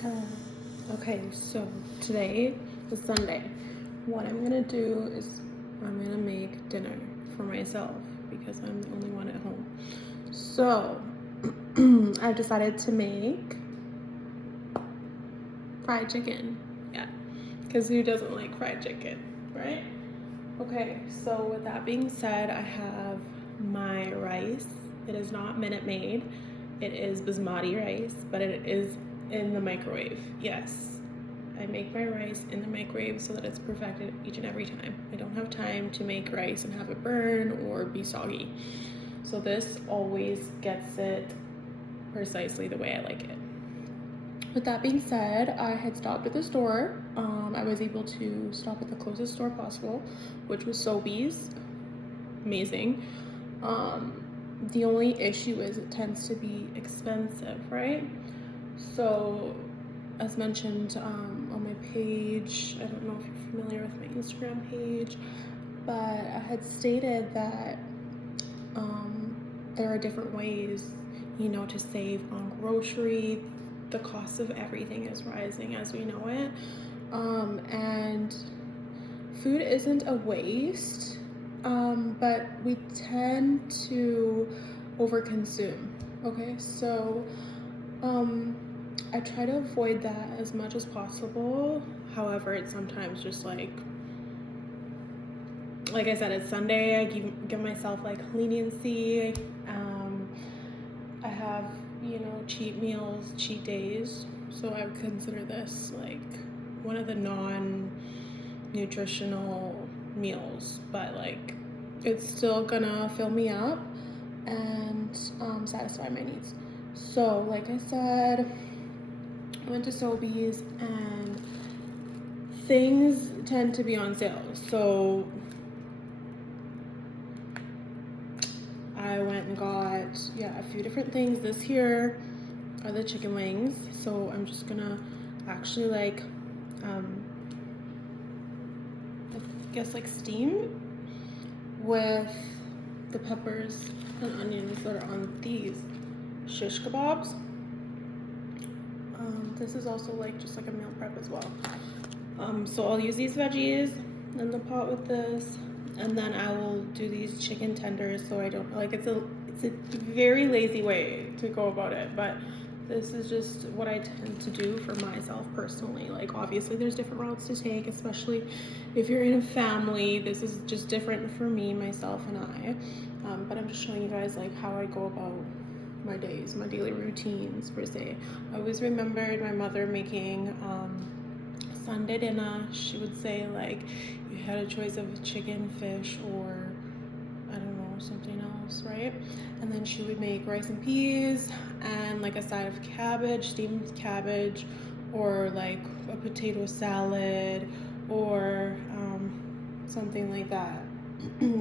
Hello. Okay, so today is Sunday. What I'm gonna do is I'm gonna make dinner for myself because I'm the only one at home. So I've decided to make fried chicken. Yeah, because who doesn't like fried chicken, right? Okay, so with that being said, I have my rice. It is not Minute Maid. It is basmati rice, but it is in the microwave. Yes, I make my rice in the microwave so that it's perfected each and every time. I don't have time to make rice and have it burn or be soggy. So this always gets it precisely the way I like it. With that being said, I had stopped at the store. I was able to stop at the closest store possible, which was Sobeys. Amazing. The only issue is it tends to be expensive, right? So, as mentioned on my page, I don't know if you're familiar with my Instagram page, but I had stated that there are different ways, to save on grocery. The cost of everything is rising as we know it. And food isn't a waste, but we tend to overconsume. Okay, so I try to avoid that as much as possible. However, it's sometimes just like I said, it's Sunday. I give myself like leniency. I have cheat meals, cheat days. So I would consider this like one of the non-nutritional meals, but like it's still gonna fill me up and satisfy my needs. So like I said, I went to Sobeys and things tend to be on sale. So I went and got a few different things. This here are the chicken wings. So I'm just gonna actually I guess steam with the peppers and onions that are on these shish kebabs. This is also just like a meal prep as well. So I'll use these veggies in the pot with this, and then I will do these chicken tenders. So I don't it's a very lazy way to go about it, but this is just what I tend to do for myself personally. Like obviously there's different routes to take, especially if you're in a family. This is just different for me, myself, and I. But I'm just showing you guys how I go about my days, my daily routines per se. I always remembered my mother making Sunday dinner. She would say you had a choice of chicken, fish, or I don't know, something else, right? And then she would make rice and peas and a side of cabbage, steamed cabbage, or a potato salad, or something like that.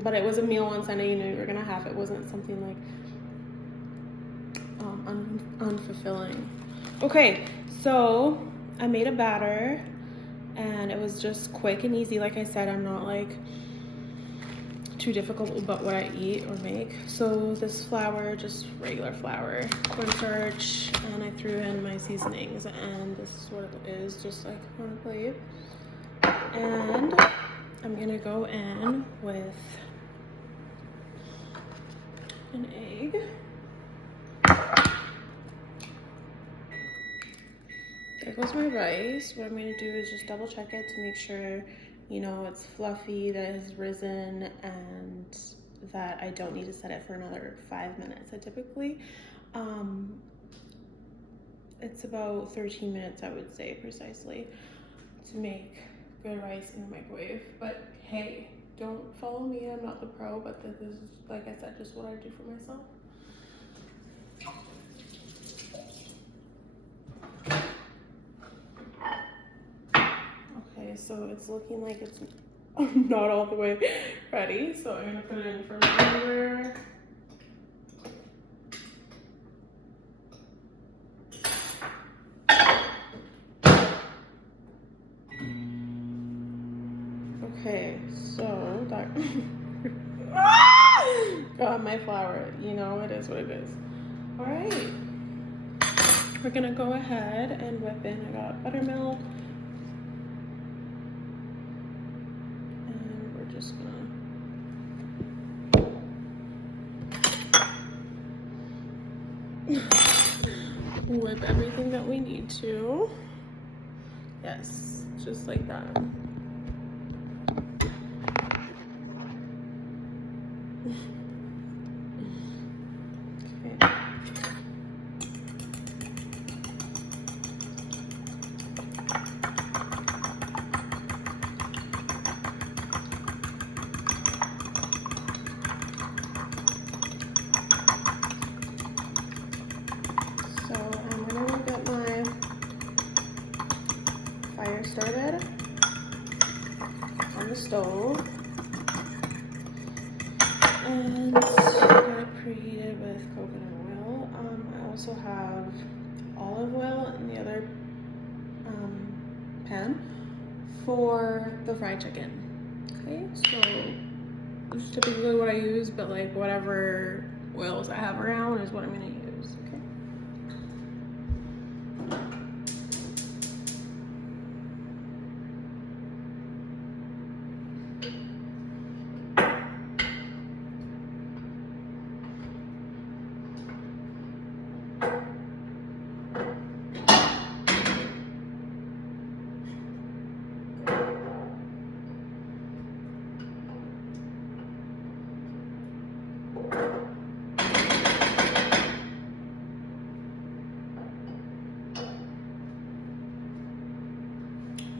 But it was a meal on Sunday, you were gonna have. It wasn't something unfulfilling. Okay, so I made a batter and it was just quick and easy. Like I said, I'm not too difficult about what I eat or make. So this flour, just regular flour, cornstarch, and I threw in my seasonings, and this is what it is, just on a plate. And I'm gonna go in with an egg. There goes my rice. What I'm going to do is just double check it to make sure, it's fluffy, that it has risen, and that I don't need to set it for another 5 minutes. I typically, it's about 13 minutes, I would say, precisely, to make good rice in the microwave. But hey, don't follow me. I'm not the pro, but this is, like I said, just what I do for myself. Okay, so it's looking like it's not all the way ready, so I'm gonna put it in for longer. Okay, so that got my flour. It is what it is. All right, we're gonna go ahead and whip in. I got buttermilk, and we're just gonna whip everything that we need to. Yes, just like that. Okay. So I'm gonna get my fire started on the stove, and get it preheated with coconut oil. I also have olive oil in the other pan for the fried chicken. Okay, so this is typically what I use, but like whatever oils I have around is what I'm gonna use. Okay.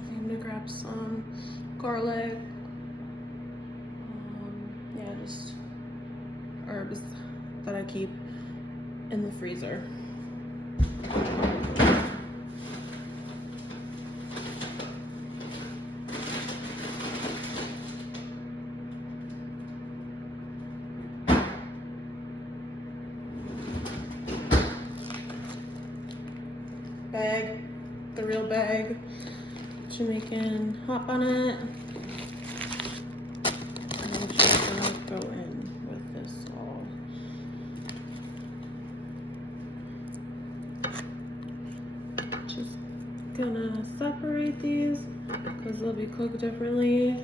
I'm gonna grab some garlic, yeah, just herbs that I keep in the freezer. Bag, the real bag, Jamaican hot bonnet. And I'm just gonna go in with this all. Just gonna separate these because they'll be cooked differently.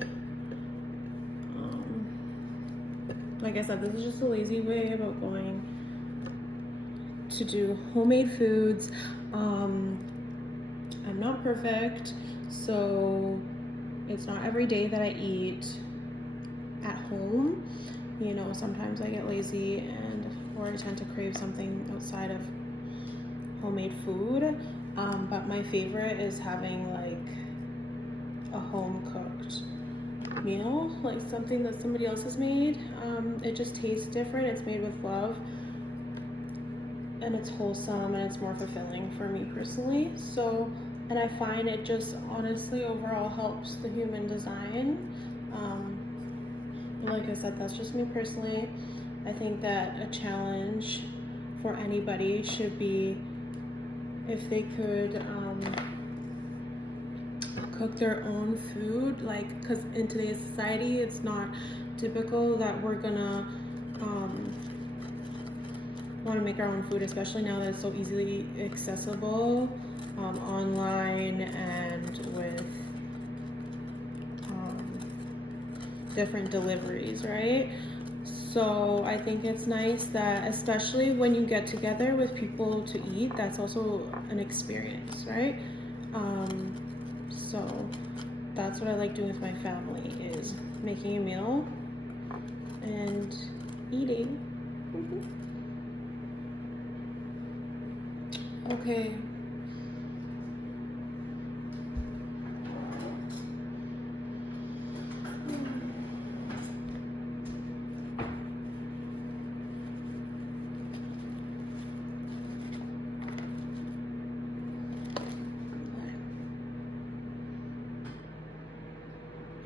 Like I said, this is just a lazy way about going to do homemade foods. I'm not perfect, so it's not every day that I eat at home. You know, sometimes I get lazy or I tend to crave something outside of homemade food. But my favorite is having like a home cooked meal, like something that somebody else has made. It just tastes different. It's made with love, and it's wholesome, and it's more fulfilling for me personally. So, and I find it just honestly overall helps the human design. Like I said, that's just me personally. I think that a challenge for anybody should be if they could cook their own food, like, because in today's society it's not typical that we're gonna want to make our own food, especially now that it's so easily accessible online and with different deliveries, right? So I think it's nice that, especially when you get together with people to eat, that's also an experience, right? So that's what I like doing with my family, is making a meal and eating. Okay.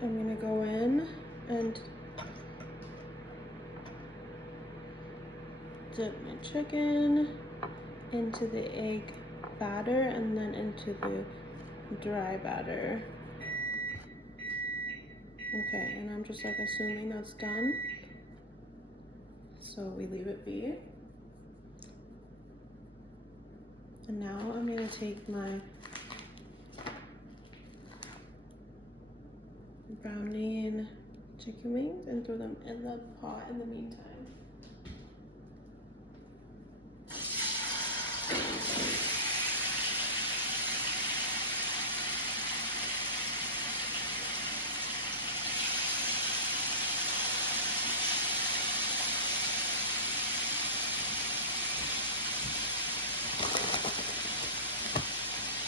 I'm gonna go in and dip my chicken into the egg batter and then into the dry batter. Okay, and I'm just like assuming that's done. So we leave it be. And now I'm gonna take my brownie chicken wings and throw them in the pot in the meantime.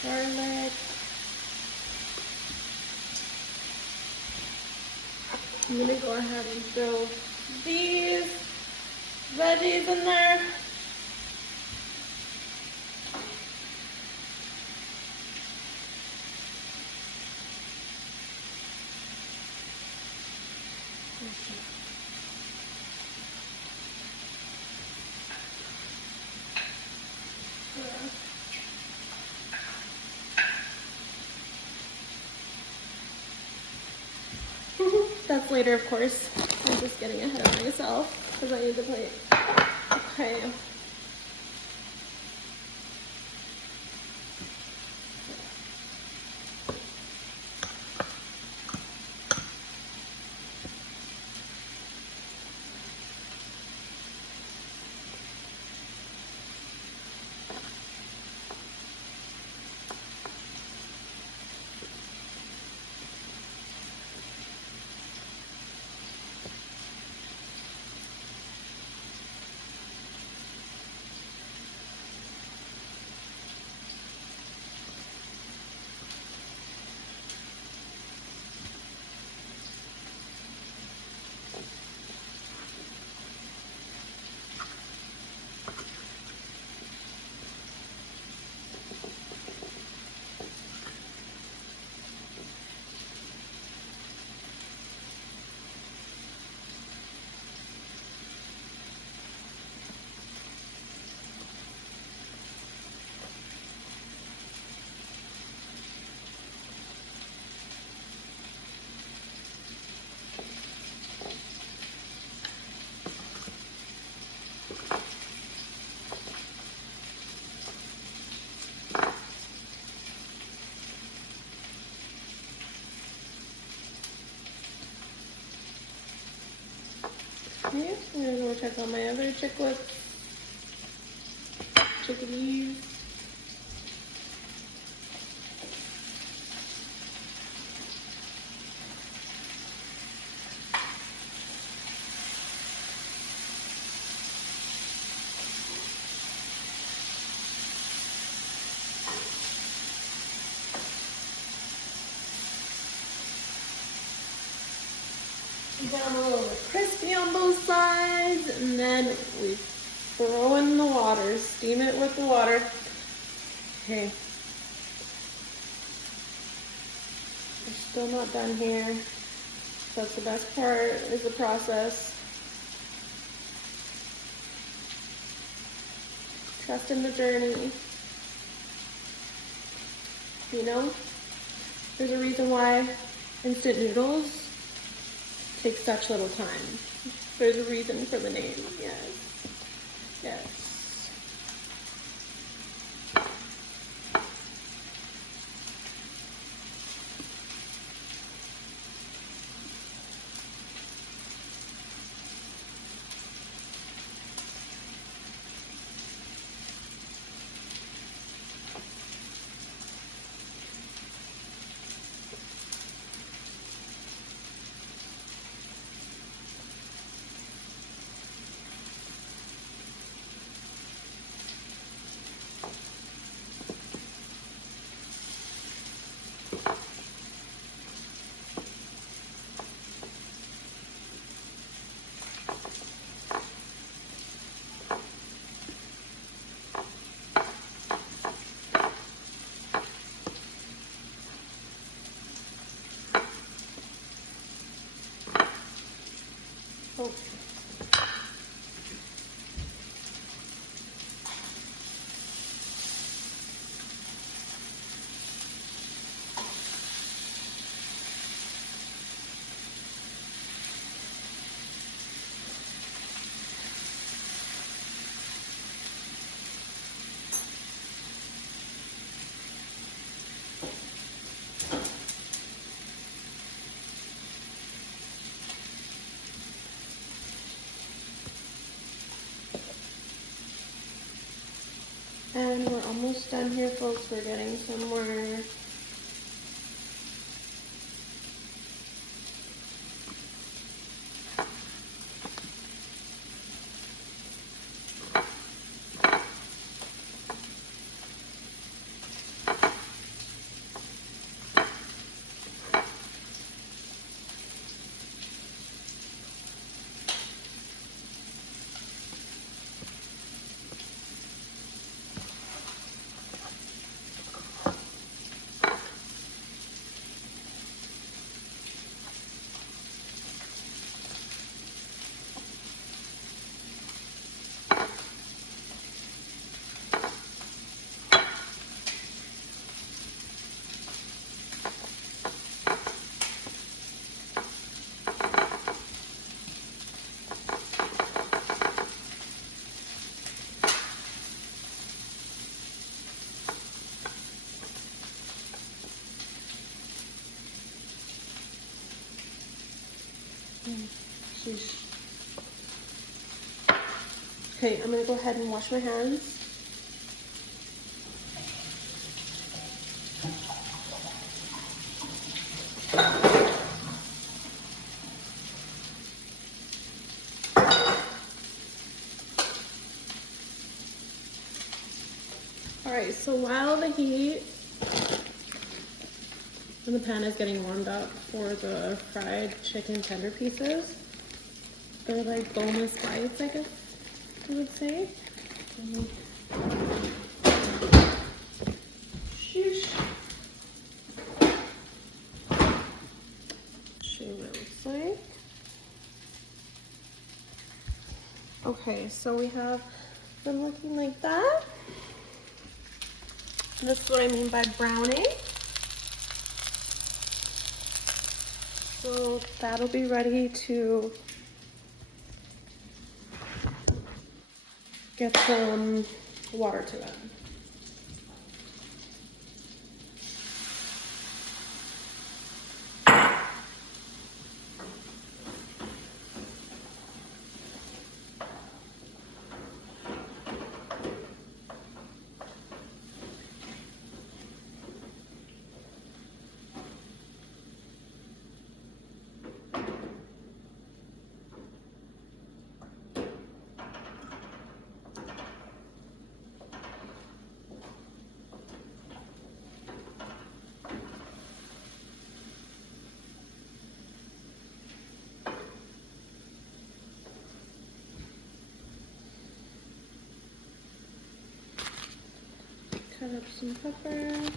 Garlic. I'm gonna go ahead and throw these veggies in there. That's later, of course. I'm just getting ahead of myself because I need to plate. Okay. Okay, I'm gonna go check on my other chicklets. Chickadees. Get them a little bit crispy on both sides, and then we throw in the water, steam it with the water. Okay. We're still not done here. That's the best part, is the process. Trust in the journey. You know, there's a reason why instant noodles take such little time. There's a reason for the name, yes. Yes. almost done here, folks. We're getting somewhere. Sheesh. Okay, I'm gonna go ahead and wash my hands. Alright, so while the heat in the pan is getting warmed up for the fried chicken tender pieces, they're like boneless bites, I guess I would say. Sheesh. Show what it looks like. Okay, so we have them looking like that. That's what I mean by browning. So that'll be ready to get some water to them. Cut up some pepper.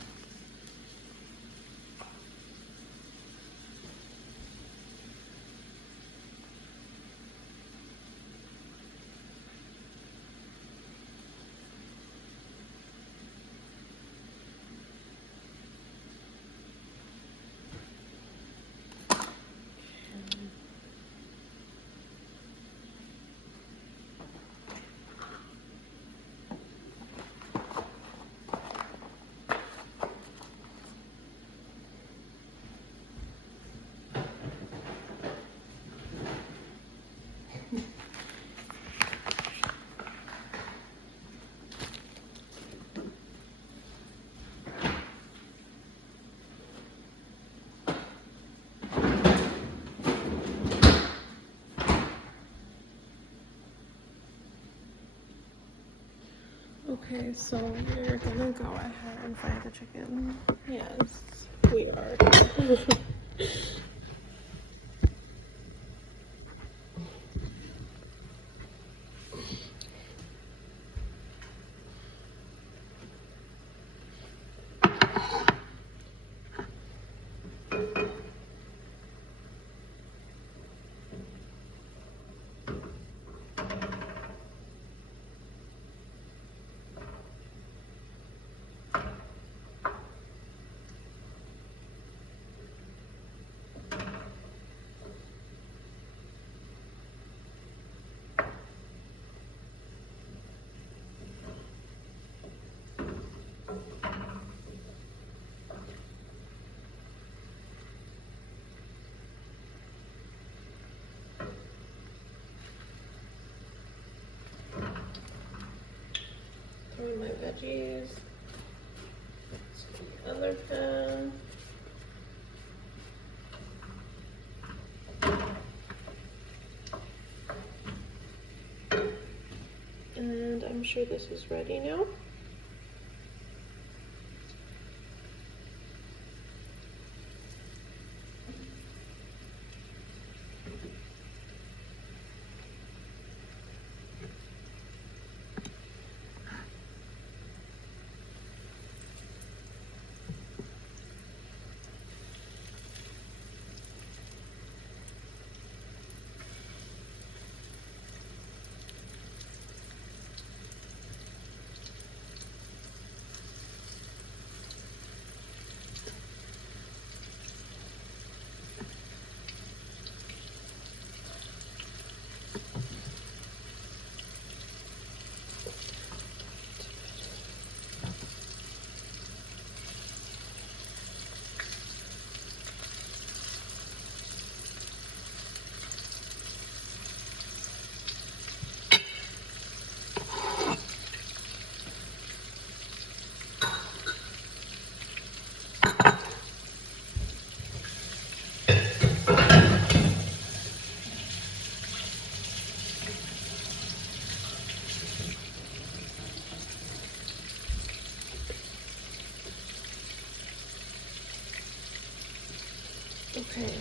Okay, so we're gonna go ahead and fry the chicken. Yes, we are. Throwing my veggies. Other pen. And I'm sure this is ready now. Okay.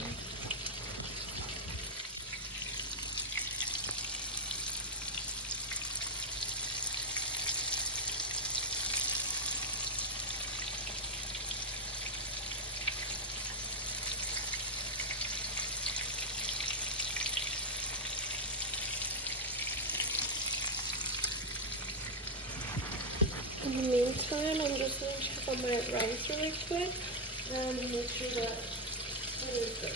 In the meantime, I'm just going to check on my rice really quick and make sure that it is good.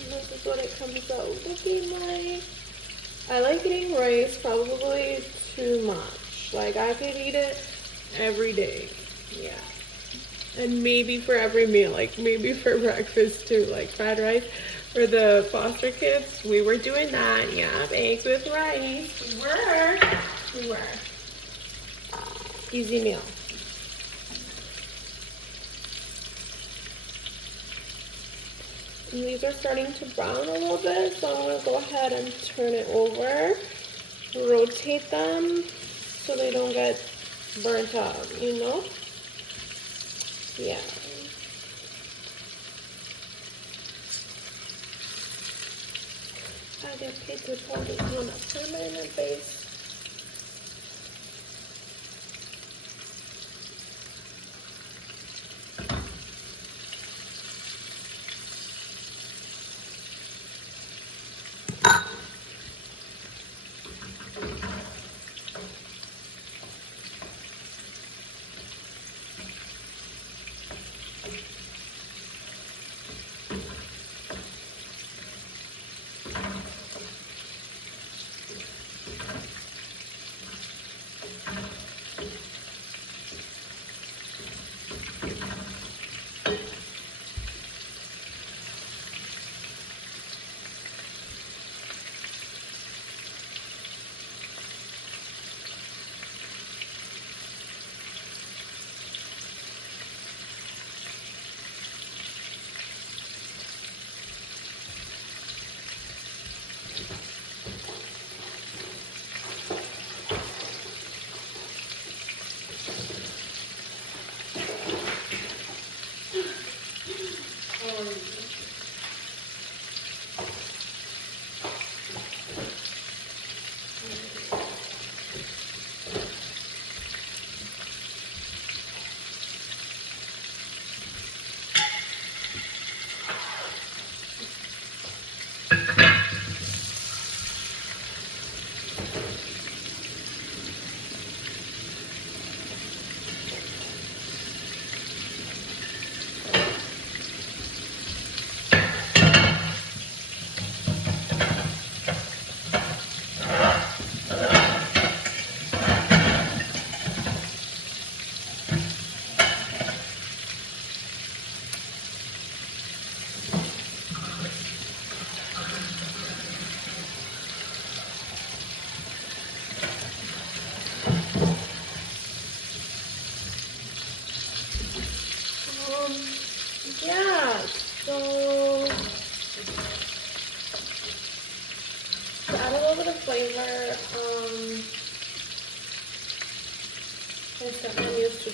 And this is what it comes out looking like. I like eating rice probably too much. Like I could eat it every day. Yeah. And maybe for every meal, like maybe for breakfast too, like fried rice. For the foster kids, we were doing that. Yeah, eggs with rice. We were. Easy meal. And these are starting to brown a little bit, so I'm gonna go ahead and turn it over, rotate them so they don't get burnt out, you know? Yeah. I get paid to put it on a permanent base.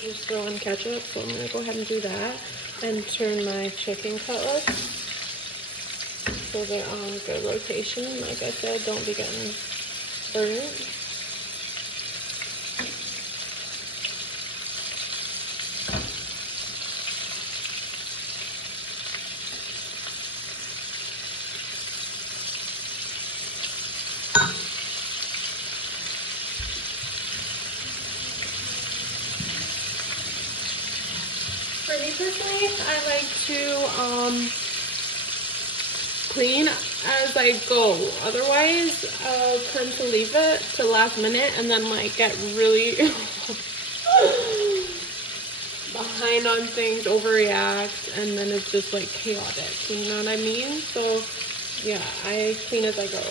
just throw in ketchup, so I'm gonna go ahead and do that and turn my chicken cutlets so they're on good rotation. Like I said, don't be getting burnt. For me personally, I like to clean as I go. Otherwise, I'll tend to leave it to last minute and then like get really behind on things, overreact, and then it's just like chaotic. You know what I mean? So yeah, I clean as I go.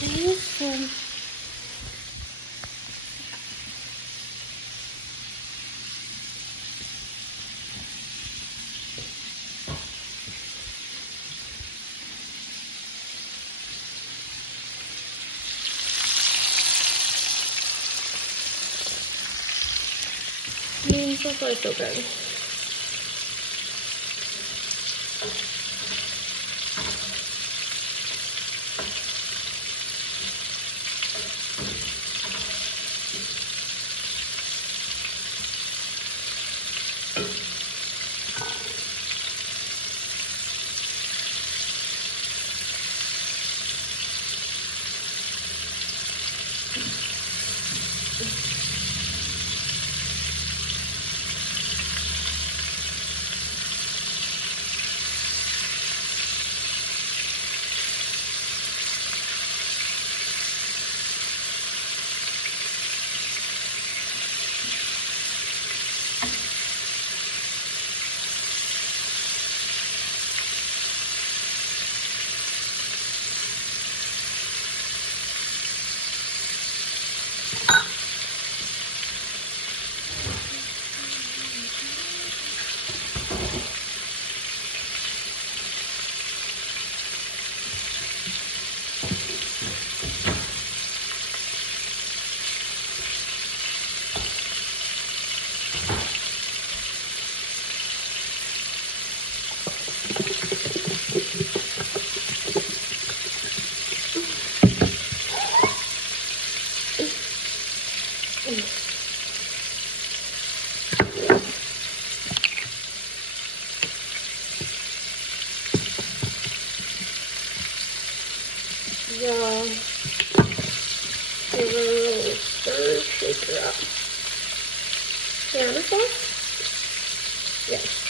Okay, so so far so good. Yeah, give it a little stir, shake her up. Tomato sauce? Yes.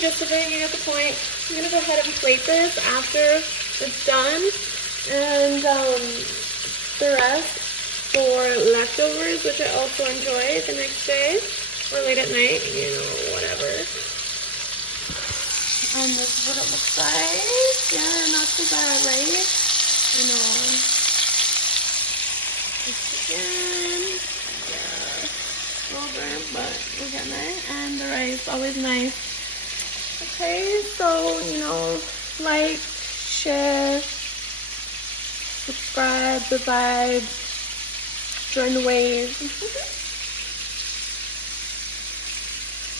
just so that you get the point, I'm gonna go ahead and plate this after it's done, and the rest for leftovers, which I also enjoy the next day or late at night, you know, whatever. And this is what it looks like. Yeah, not too bad, right? You know, this again. Yeah, a little burnt, but we're getting there. And the rice, always nice. Okay, so, you know, like, share, subscribe, the vibe, join the wave.